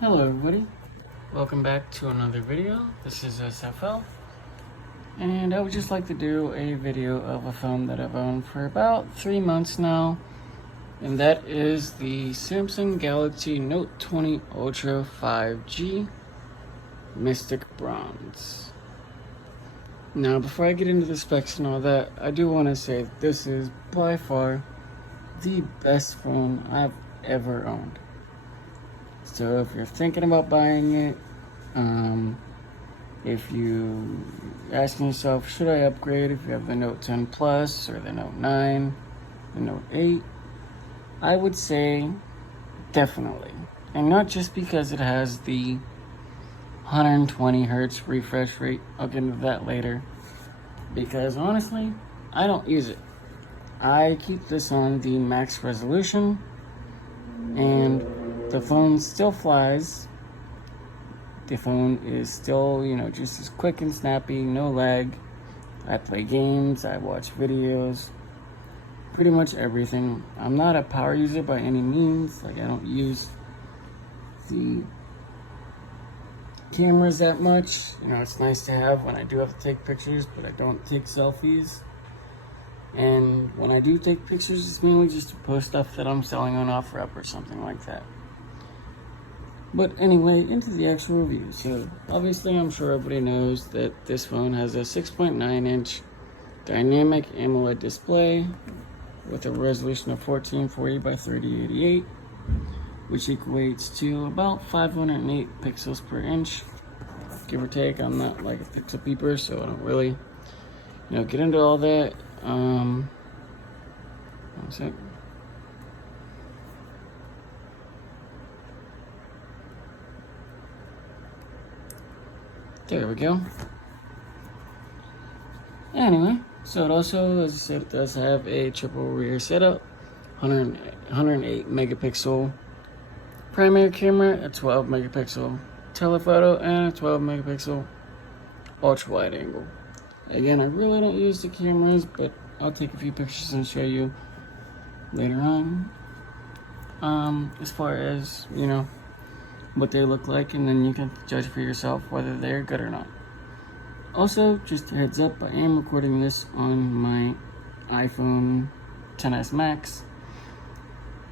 Hello everybody, welcome back to another video. This is S.F.L. and I would just like to do a video of a phone that I've owned for about 3 months now, and that is the Samsung Galaxy Note 20 Ultra 5G Mystic Bronze. Now before I get into the specs and all that, I do want to say that this is by far the best phone I've ever owned. So if you're thinking about buying it, if you asking yourself, should I upgrade if you have the Note 10 Plus or the Note 9, the Note 8, I would say definitely. And not just because it has the 120 hertz refresh rate, I'll get into that later, because honestly, I don't use it. I keep this on the max resolution, and the phone still flies. The phone is still, just as quick and snappy, no lag. I play games, I watch videos, pretty much everything. I'm not a power user by any means. Like, I don't use the cameras that much. It's nice to have when I do have to take pictures, but I don't take selfies. And when I do take pictures, it's mainly just to post stuff that I'm selling on OfferUp or something like that. But anyway, into the actual review. So obviously I'm sure everybody knows that this phone has a 6.9-inch dynamic AMOLED display with a resolution of 1440 by 3088, which equates to about 508 pixels per inch, give or take. I'm not like a pixel peeper, so I don't really, get into all that. One sec. There we go. Anyway, so it also, as I said, it does have a triple rear setup, 108 megapixel primary camera, a 12 megapixel telephoto, and a 12 megapixel ultra wide angle. Again, I really don't use the cameras, but I'll take a few pictures and show you later on. As far as, what they look like, and then you can judge for yourself whether they're good or not. Also, just a heads up, I am recording this on my iPhone XS Max.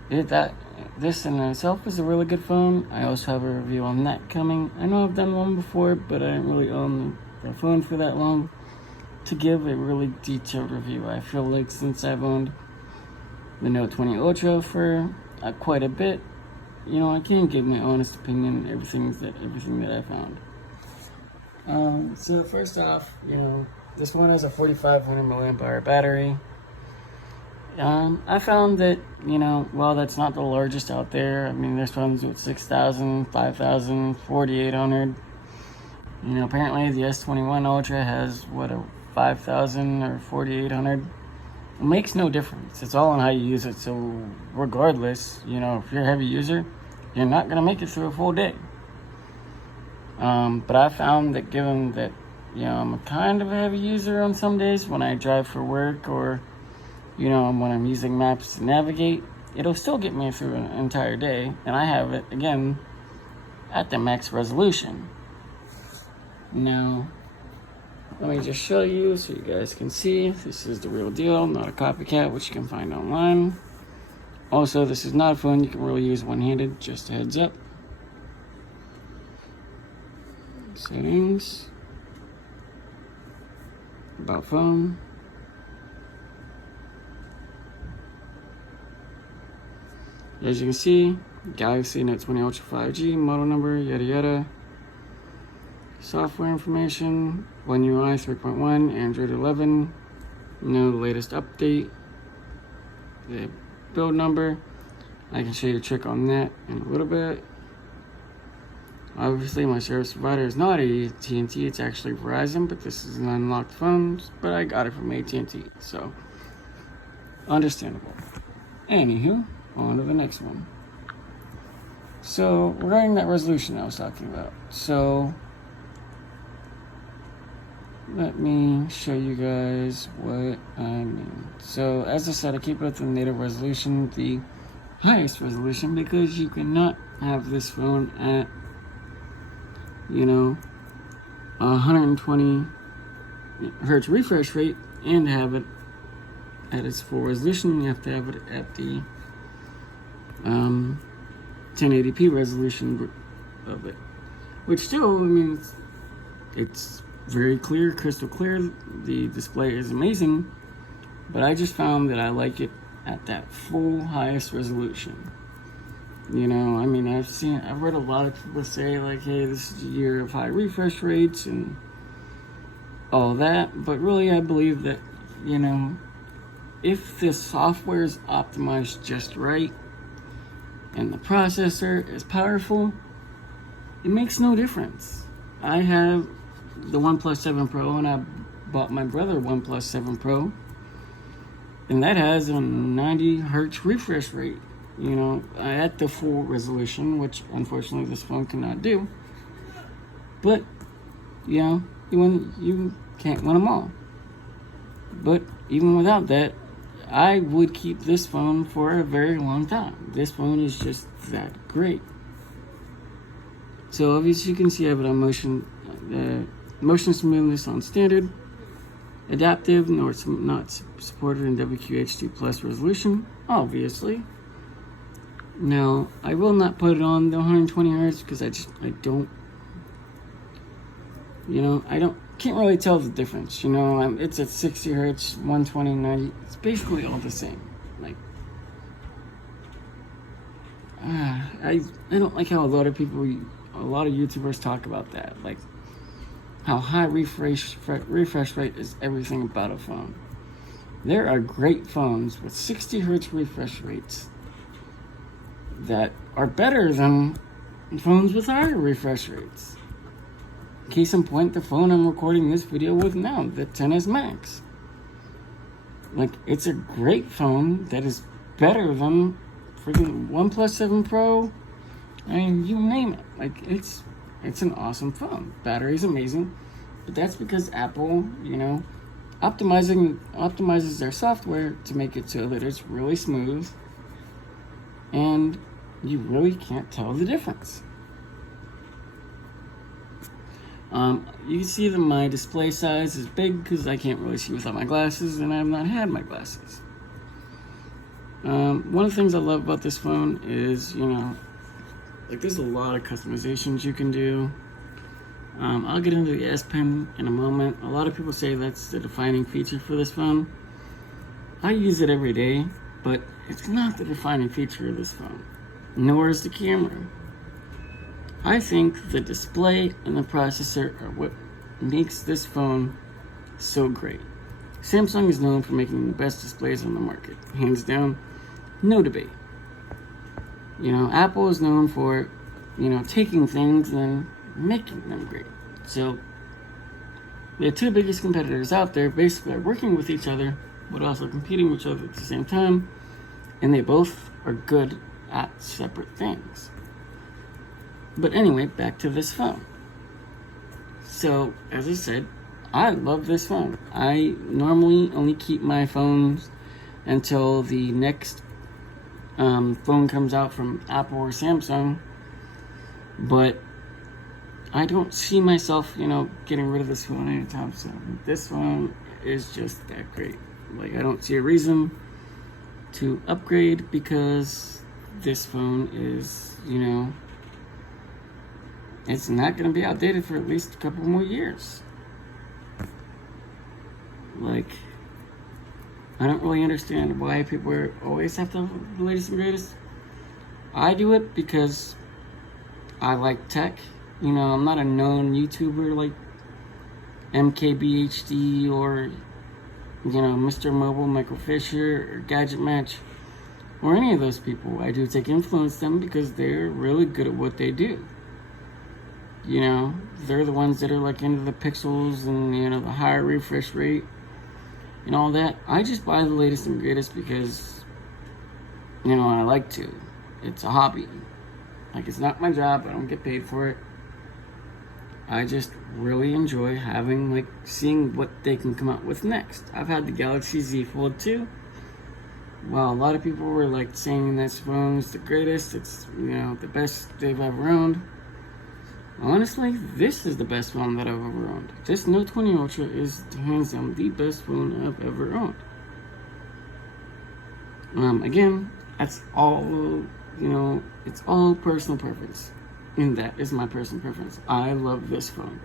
This in itself is a really good phone. I also have a review on that coming. I know I've done one before, but I didn't really own the phone for that long to give a really detailed review. I feel like since I've owned the Note 20 Ultra for quite a bit, I can't give my honest opinion on everything that I found. So first off, this one has a 4,500 milliamp hour battery. I found that, while that's not the largest out there, I mean, there's phones with 6,000, 5,000, 4,800. Apparently the S21 Ultra has, a 5,000 or 4,800. It makes no difference. It's all on how you use it. So regardless, if you're a heavy user, you're not going to make it through a full day. But I found that given that, I'm a kind of a heavy user on some days when I drive for work or, when I'm using maps to navigate, it'll still get me through an entire day. And I have it, again, at the max resolution. Now, let me just show you so you guys can see. This is the real deal, not a copycat, which you can find online. Also, this is not a phone you can really use one-handed, just a heads up. Settings. About phone. As you can see, Galaxy Note 20 Ultra 5G, model number, yada yada. Software information, One UI 3.1, Android 11, no latest update. The build number, I can show you a trick on that in a little bit. Obviously my service provider is not AT&T, it's actually Verizon, but this is an unlocked phone, but I got it from AT&T, so understandable. Anywho, on to the next one. So regarding that resolution I was talking about, so let me show you guys what I mean. So as I said, I keep it with the native resolution, the highest resolution, because you cannot have this phone at 120 hertz refresh rate and have it at its full resolution. You have to have it at the 1080p resolution of it, which still, I mean, it's very clear, crystal clear. The display is amazing, but I just found that I like it at that full highest resolution. I mean, I've read a lot of people say like, hey, this is a year of high refresh rates and all that, but really I believe that, if the software is optimized just right and the processor is powerful, it makes no difference. I have the OnePlus 7 Pro, and I bought my brother OnePlus 7 Pro, and that has a 90 hertz refresh rate, at the full resolution, which unfortunately this phone cannot do. But, you can't win them all. But even without that, I would keep this phone for a very long time. This phone is just that great. So obviously you can see I have it on motion smoothness on standard, adaptive, not supported in WQHD plus resolution, obviously. Now, I will not put it on the 120 hertz because I don't, can't really tell the difference. It's at 60 hertz, 120, 90. It's basically all the same. Like, I don't like how a lot of YouTubers talk about that. Like, how high refresh rate is everything about a phone. There are great phones with 60 hertz refresh rates that are better than phones with higher refresh rates. Case in point, the phone I'm recording this video with now, the XS Max. Like, it's a great phone that is better than freaking OnePlus 7 Pro. I mean, you name it. Like, it's an awesome phone. Battery's amazing. But that's because Apple, optimizes their software to make it so that it's really smooth, and you really can't tell the difference. You can see that my display size is big because I can't really see without my glasses, and I have not had my glasses. One of the things I love about this phone is, there's a lot of customizations you can do. I'll get into the S Pen in a moment. A lot of people say that's the defining feature for this phone. I use it every day, but it's not the defining feature of this phone, nor is the camera. I think the display and the processor are what makes this phone so great. Samsung is known for making the best displays on the market, hands down, no debate. Apple is known for, taking things and making them great. So the two biggest competitors out there basically are working with each other, but also competing with each other at the same time, and they both are good at separate things. But anyway, back to this phone. So, as I said, I love this phone. I normally only keep my phones until the next phone comes out from Apple or Samsung. But I don't see myself, getting rid of this phone anytime soon. This phone is just that great. Like, I don't see a reason to upgrade because this phone is, it's not going to be outdated for at least a couple more years. Like, I don't really understand why people always have to have the latest and greatest. I do it because I like tech. I'm not a known YouTuber like MKBHD or, Mr. Mobile, Michael Fisher, or Gadget Match, or any of those people. I do take influence them because they're really good at what they do. They're the ones that are like into the pixels and, the higher refresh rate and all that. I just buy the latest and greatest because, I like to. It's a hobby. Like, it's not my job. I don't get paid for it. I just really enjoy seeing what they can come out with next. I've had the Galaxy Z Fold 2. while a lot of people were like saying this phone is the greatest, it's, you know, the best they've ever owned, honestly, this is the best phone that I've ever owned. This Note 20 Ultra is hands down the best phone I've ever owned. Again, that's all, you know, it's all personal preference. And that is my personal preference. I love this phone.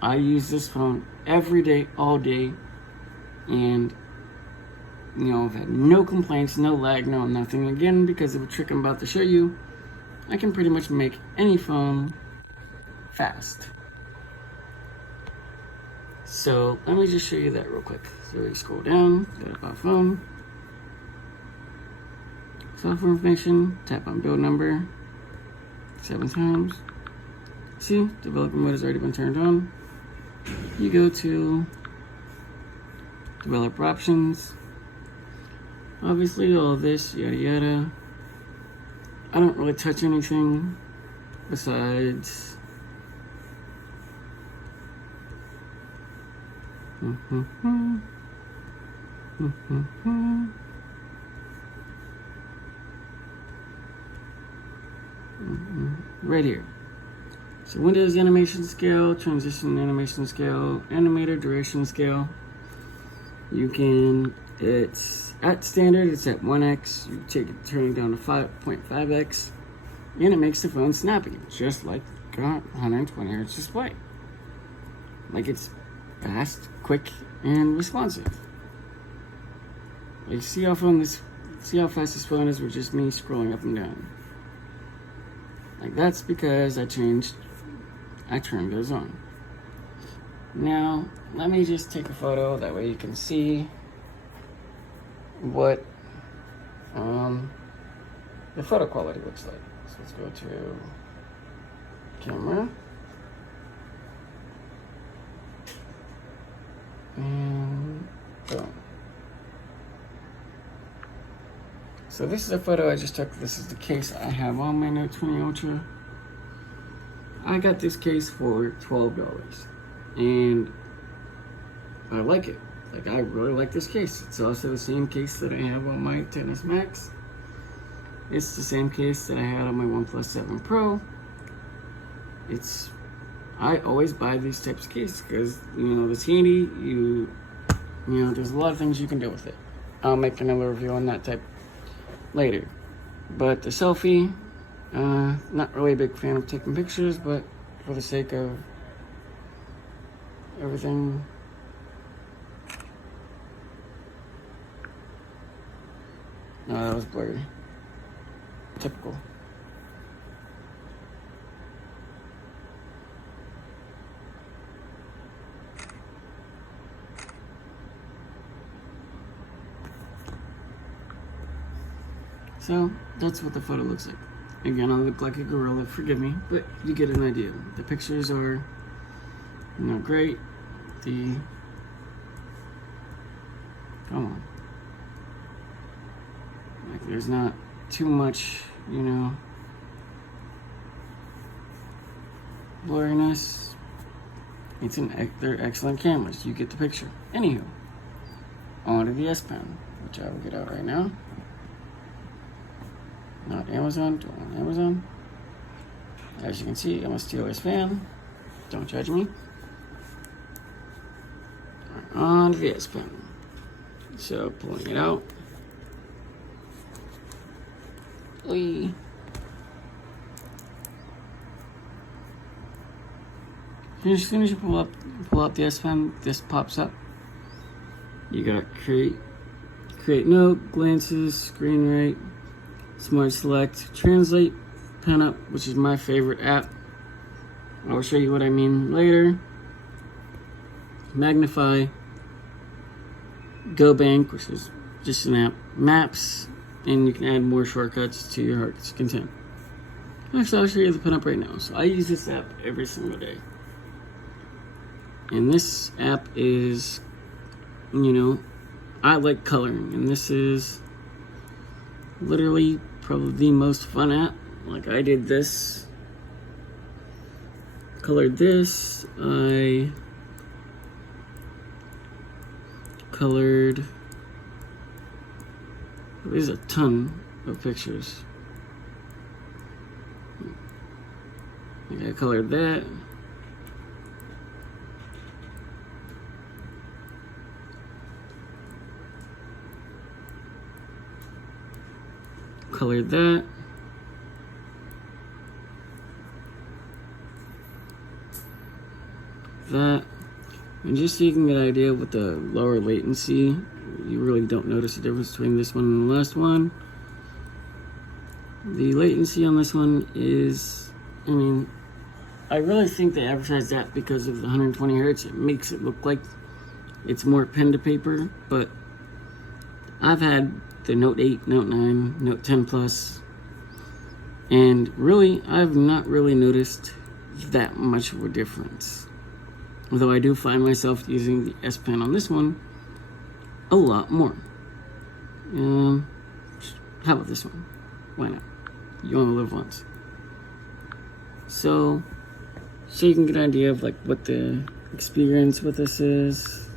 I use this phone every day, all day. And, you know, I've had no complaints, no lag, no nothing. Again, because of a trick I'm about to show you, I can pretty much make any phone fast. So let me just show you that real quick. So we scroll down, go to about phone, software information, tap on build number 7 times. See, developer mode has already been turned on. You go to developer options. Obviously, all this, yada yada. I don't really touch anything besides right here. So Windows animation scale, transition animation scale, animator duration scale. You can, it's at standard, it's at 1x. You take it, turn it down to 5.5x, and it makes the phone snappy, just like a 120 Hz display. Like, it's fast, quick, and responsive. Like, see how fast this phone is with just me scrolling up and down. Like, that's because I turned those on. Now, let me just take a photo, that way you can see what the photo quality looks like. So let's go to camera. And boom. So this is a photo I just took. This is the case I have on my Note 20 Ultra. I got this case for $12. And I like it. Like, I really like this case. It's also the same case that I have on my XS Max. It's the same case that I had on my OnePlus 7 Pro. I always buy these types of cases because, you know, it's handy. You know, there's a lot of things you can do with it. I'll make another review on that type later. But the selfie, not really a big fan of taking pictures, but for the sake of everything, no, that was blurry. Typical. So that's what the photo looks like. Again, I look like a gorilla, forgive me, but you get an idea. The pictures are, you know, great. Come on. Like, there's not too much, you know, blurriness. They're excellent cameras. You get the picture. Anywho, on to the S Pen, which I will get out right now. Not Amazon, don't want Amazon. As you can see, I'm a Steelers fan. Don't judge me. On to the S Pen. So, pulling it out. Oy. As soon as you pull out the S Pen, this pops up. You got create note, glances, screen rate, smart select, translate, pen up, which is my favorite app. I'll show you what I mean later. Magnify, Go Bank, which is just an app, maps, and you can add more shortcuts to your heart's content. Actually, I'll show you the pen up right now. So I use this app every single day. And this app is, you know, I like coloring, and this is literally probably the most fun app. Like, I did this, colored this, I colored There's a ton of pictures. I colored that. Colored that. That. And just so you can get an idea with the lower latency, you really don't notice the difference between this one and the last one. The latency on this one is, I mean, I really think they advertise that because of the 120 hertz. It makes it look like it's more pen to paper, but I've had the Note 8, Note 9, Note 10 Plus, and really, I've not really noticed that much of a difference. Although I do find myself using the S Pen on this one a lot more. How about this one? Why not? You only live once. So you can get an idea of like what the experience with this is.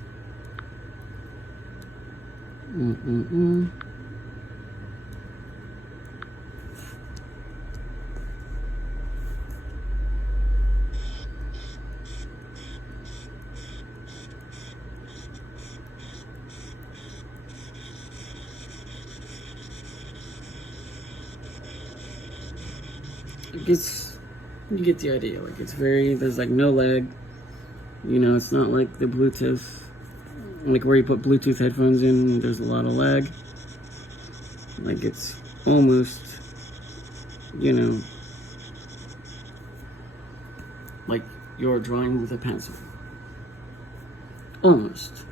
You get the idea. Like there's like no lag. You know, it's not like the Bluetooth, like where you put Bluetooth headphones in, there's a lot of lag. Like it's almost, you know, like you're drawing with a pencil. Almost.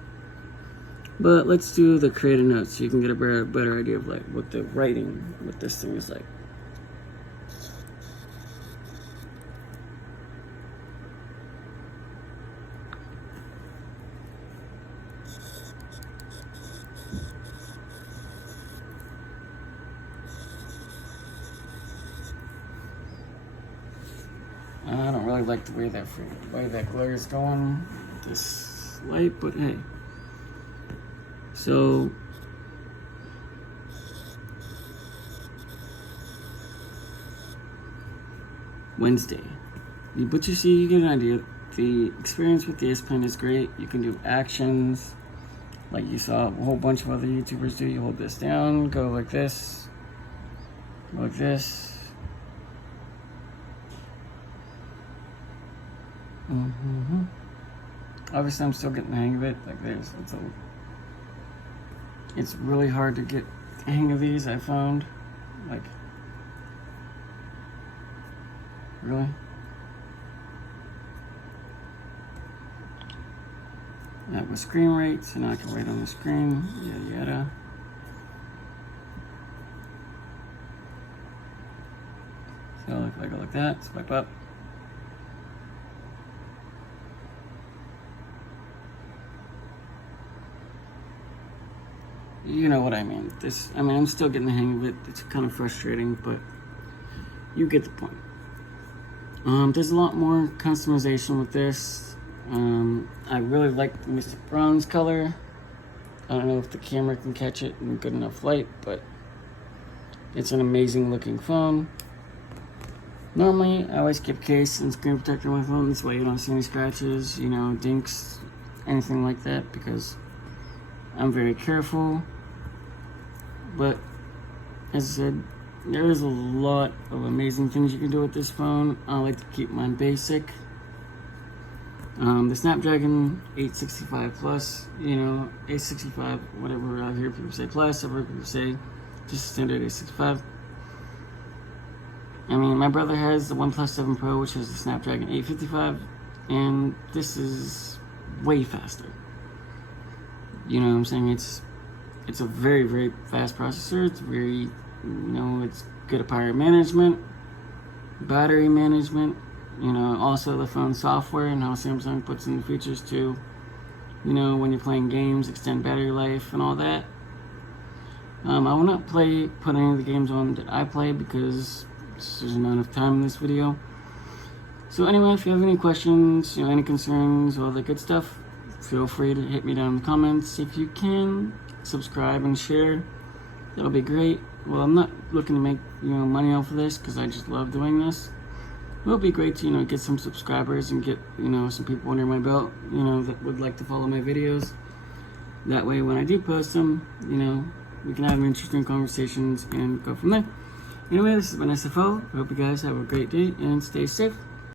But let's do the create a note so you can get a better idea of like what the writing with this thing is like. I don't really like the way that glare is going with this light, but hey. So Wednesday. But you see, you get an idea. The experience with the S Pen is great. You can do actions like you saw a whole bunch of other YouTubers do. You hold this down, go like this, go like this. Obviously, I'm still getting the hang of it. Like this, it's really hard to get the hang of these. I found, like, really. That was screen rate, so now I can write on the screen. Yada yada. So if I go like that, swipe up. You know what I mean. I'm still getting the hang of it. It's kind of frustrating, but you get the point. There's a lot more customization with this. I really like the Mr. Brown's color. I don't know if the camera can catch it in good enough light, but it's an amazing looking phone. Normally, I always keep case and screen protector on my phone. This way you don't see any scratches, you know, dinks, anything like that, because I'm very careful. But as I said, there is a lot of amazing things you can do with this phone. I like to keep mine basic. The Snapdragon 865 Plus, you know, 865, whatever I hear people say plus, I've heard people say just standard 865. I mean, my brother has the OnePlus 7 Pro, which is the Snapdragon 855, and this is way faster. You know what I'm saying? It's a very, very fast processor. It's very, you know, it's good at power management, battery management, you know, also the phone software and how Samsung puts in the features to, you know, when you're playing games, extend battery life and all that. I will not put any of the games on that I play because there's not enough time in this video. So anyway, if you have any questions, you know, any concerns, all that good stuff, feel free to hit me down in the comments. If you can, subscribe and share. That'll be great. Well, I'm not looking to make money off of this because I just love doing this. It'll be great to get some subscribers and get some people under my belt that would like to follow my videos. That way, when I do post them, we can have interesting conversations and go from there. Anyway, this has been S.F.L. I hope you guys have a great day and stay safe.